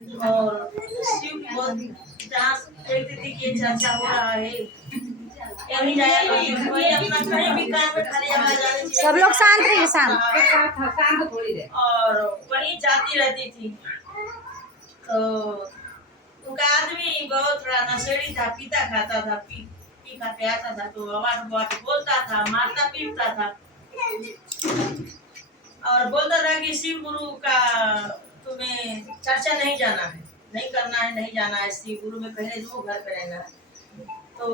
और शिव की बहुत जहाँ देखती थी कि चर्चा हो रहा है कहीं जाया करती थी, वही अपना कहीं भी काम में खाली आवाज आ रही थी, सब लोग शांत रहिए, शांत। और वही जाती रहती थी। तो उनका आदमी बहुत थोड़ा नशेड़ी था, पीता खाता था, पी खा के आता था, तो अवाट अवाट बोलता था, मारता पीटता था और बोलता था कि शिव गुरु का तुम्हें चर्चा नहीं जाना है, नहीं करना है, नहीं जाना है, शिव गुरु में कहने दो, घर पे रहना है। तो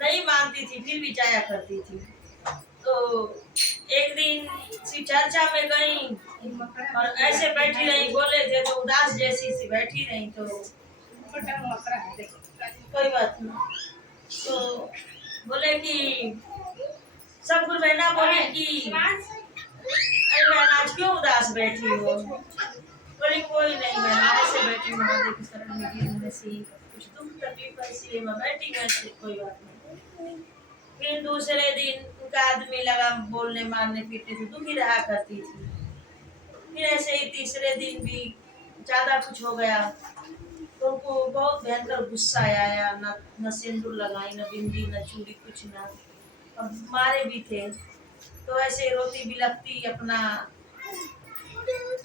नहीं मानती थी, फिर भी जाया करती थी। तो एक दिन शिव चर्चा में गई और ऐसे बैठी रही, बोले थे तो उदास जैसी सी बैठी रही। तो कोई बात नहीं, तो बोले कि सब गुरु बहना बोले कि अरे बहन आज क्यों उदास बैठी हो? बोली कोई नहीं बहन, ऐसे बैठी महादेव की शरण में गिरने से कुछ दुख तकलीफ है, इसलिए मैं बैठी वैसे, कोई बात नहीं। फिर दूसरे दिन उनका आदमी लगा बोलने मारने पीटने से दुखी रहा करती थी। फिर ऐसे ही तीसरे दिन भी ज्यादा कुछ हो गया तो उनको बहुत भयंकर गुस्सा आया, न सिंदूर लगाई, न बिंदी, न चूड़ी, कुछ ना, और मारे भी थे। तो ऐसे रोती बिलखती अपना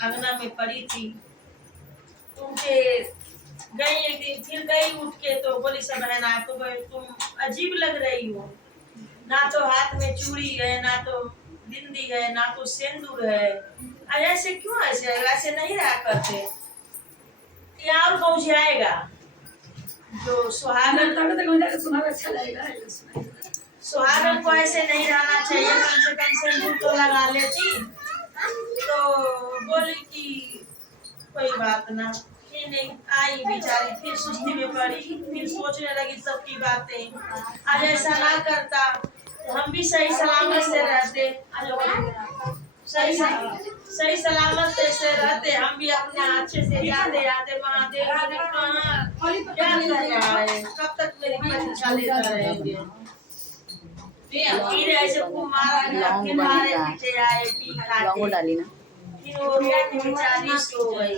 अंगना में पड़ी थी। उनके गई एक दिन, फिर गई उठ के, तो बोली सब बहन आपको तुम अजीब लग रही हो, ना तो हाथ में चूड़ी है, ना तो बिंदी है, ना तो सिंदूर है, ऐसे क्यों? ऐसे ऐसे नहीं रहा करते। ये और कौन आएगा जो सुहागन अच्छा लगेगा, सुहागन को ऐसे नहीं रहना चाहिए, कम से कम सिंदूर तो लगा लेती। तो बोली कि कोई बात ना, फिर नहीं आई बेचारी, फिर सुस्ती में पड़ी, फिर सोचने लगी सबकी बातें, आज ऐसा ना करता तो हम भी सही सलामत से रहते, सही सलामत से रहते, हम भी अपने अच्छे से जाते आते। महादेव जी ने कहा क्या कर रहा है, कब तक मेरी परीक्षा लेता रहेंगे? फिर ऐसे खूब मारा, फिर मारे पीटे आए, पी खा के फिर वो बेचारी सो गई।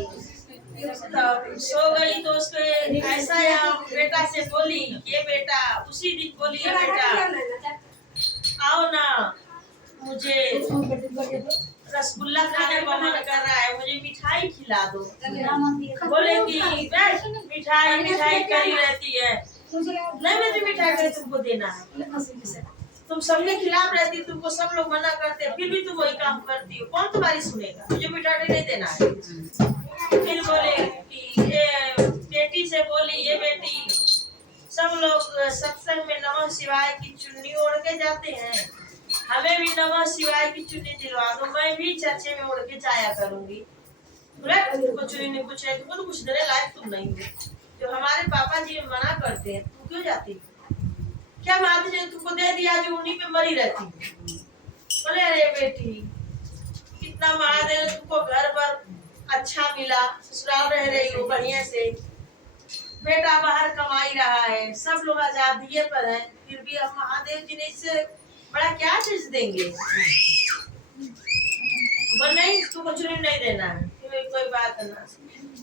सो गई तो उसके ऐसा या बेटा से बोली, ये बेटा उसी दिन बोली, ये बेटा आओ ना, मुझे रसगुल्ला खाने का मन कर रहा है, मुझे मिठाई खिला दो। बोले कि मिठाई मिठाई करी रहती है, नहीं मुझे मिठाई नहीं तुमको देना है, तुम सबके खिलाफ रहती, तुमको सब लोग मना करते, फिर भी तुम वही काम करती हो, कौन तुम्हारी सुनेगा? मुझे मिठाई नहीं देना है। फिर बोले कि ये बेटी से बोली, ये बेटी सब लोग सत्संग में नमः शिवाय की चुन्नी ओढ़ के जाते हैं, हमें भी नमः शिवाय की चुन्नी दिलवा दो, मैं भी चर्चे में ओढ़ के जाया करूंगी। तुमको चुन्नी नहीं, कुछ नहीं, तुमको तो कुछ देने लायक तुम नहीं हो, जो हमारे पापा जी मना करते हैं तुम क्यों जाती? क्या माता जी ने तुमको दे दिया जो उन्हीं पे मरी रहती? बोले अरे बेटी कितना महादेव ने तुमको घर पर अच्छा मिला, ससुराल रह रही हो बढ़िया से, बेटा बाहर कमाई रहा है, सब लोग आजादी पर हैं, फिर भी अब महादेव जी ने इससे बड़ा क्या चीज देंगे? बोले नहीं तुमको चुनी नहीं देना है, कोई बात ना।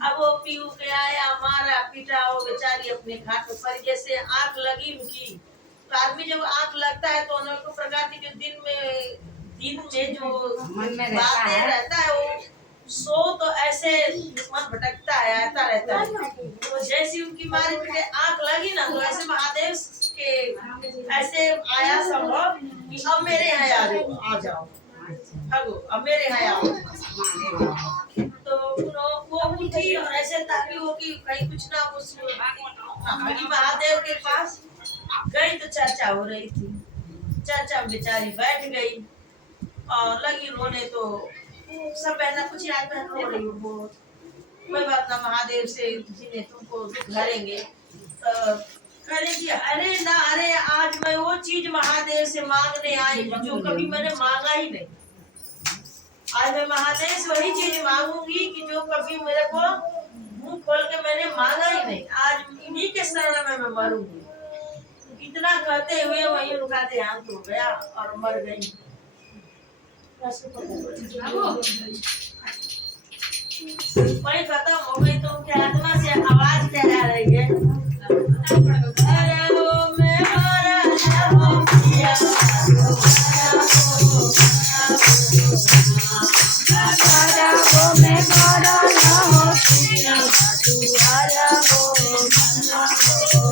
अब वो पीऊ के आया, मारा पीटा, वो बेचारी अपने घाट पर जैसे आंख लगी उनकी। तो आदमी जब आंख लगता है तो अनेक प्रकार की जो दिन में जो बातें रहता है, वो सो तो ऐसे मन भटकता है, आता रहता है। तो जैसी उनकी मारी पीटे आंख लगी ना, तो ऐसे महादेव के ऐसे आया संभव कि अब मेरे यहाँ आ जाओ, अब मेरे यहाँ आओ। तो वो उठी और ऐसे ताकि वो कि कहीं कुछ ना कुछ महादेव के पास गई तो चर्चा हो रही थी, चर्चा में बेचारी बैठ गई और लगी रोने। तो सब बहना कुछ आज बहन रो रही हो, बहुत कोई बात ना, महादेव से जिन्हें तुमको दुख भरेंगे। तो कहने की अरे ना, अरे आज मैं वो चीज महादेव से मांगने आई जो कभी मैंने मांगा ही नहीं। आज मैं महादेव से वही चीज मांगूंगी कि जो कभी मेरे को मुंह खोल के मैंने मांगा ही नहीं, आज इन्हीं के शरण में मैं मरूंगी। इतना कहते हुए वही उनका देहांत हो गया और मर गई। वही खत्म हो गई तो उनकी आत्मा से आवाज क्या आ रही है? अरे वो मैं मरा हो पिया, हरा वो मैं मरा हो पिया, दुआरा हो मना हो।